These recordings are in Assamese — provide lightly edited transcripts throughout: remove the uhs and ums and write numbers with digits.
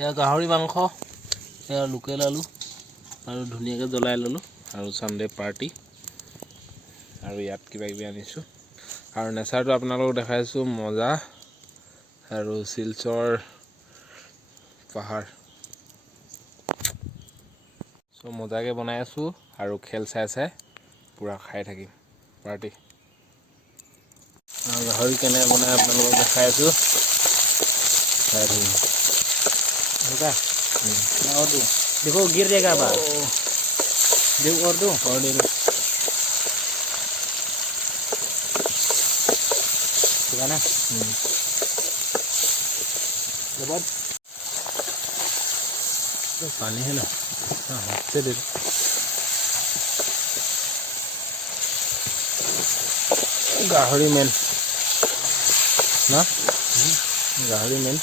এয়া গাহৰি মাংস, এয়া লোকেল আলু আৰু ধুনীয়াকৈ জ্বলাই ল'লোঁ আৰু ছানডে পাৰ্টি আৰু ইয়াত কিবা কিবি আনিছোঁ আৰু নেচাৰটো আপোনালোকক দেখাইছোঁ মজা আৰু শিলচৰ পাহাৰ চ' মজাকৈ বনাই আছোঁ আৰু খেল চাই চাই পূৰা খাই থাকিম পাৰ্টি আৰু গাহৰি কেনে বনাই আপোনালোকক দেখাই আছোঁ খাই থাকিম और दो देखो गिर जाएगा बाहर देखो और दो और दे दो ठीक है ना जबर तो पानी है ना हाथ से दे दो गाहरी मेन ना गाहरी मेन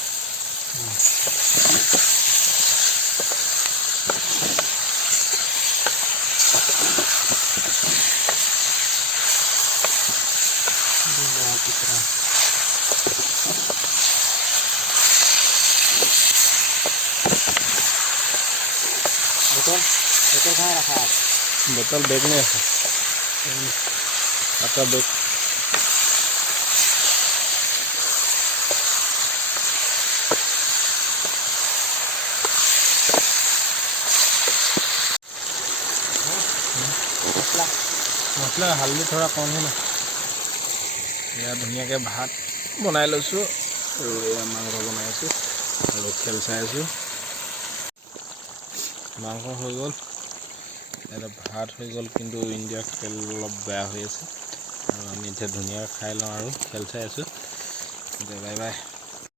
बोतल कहाँ रखा है बोतल बैग में रखा आपका बैग मसला हल्दी थोड़ा कम है ना या धुनियाके भात बनाई লৈছোঁ আৰু এয়া মাংস বনাই আছোঁ আৰু খেল চাই আছোঁ মাংস হৈ গ'ল এটা ভাত হৈ গ'ল কিন্তু ইণ্ডিয়াৰ খেল অলপ বেয়া হৈ আছে আৰু আমি এতিয়া ধুনীয়াকৈ খাই লওঁ আৰু খেল চাই আছোঁ বাই বাই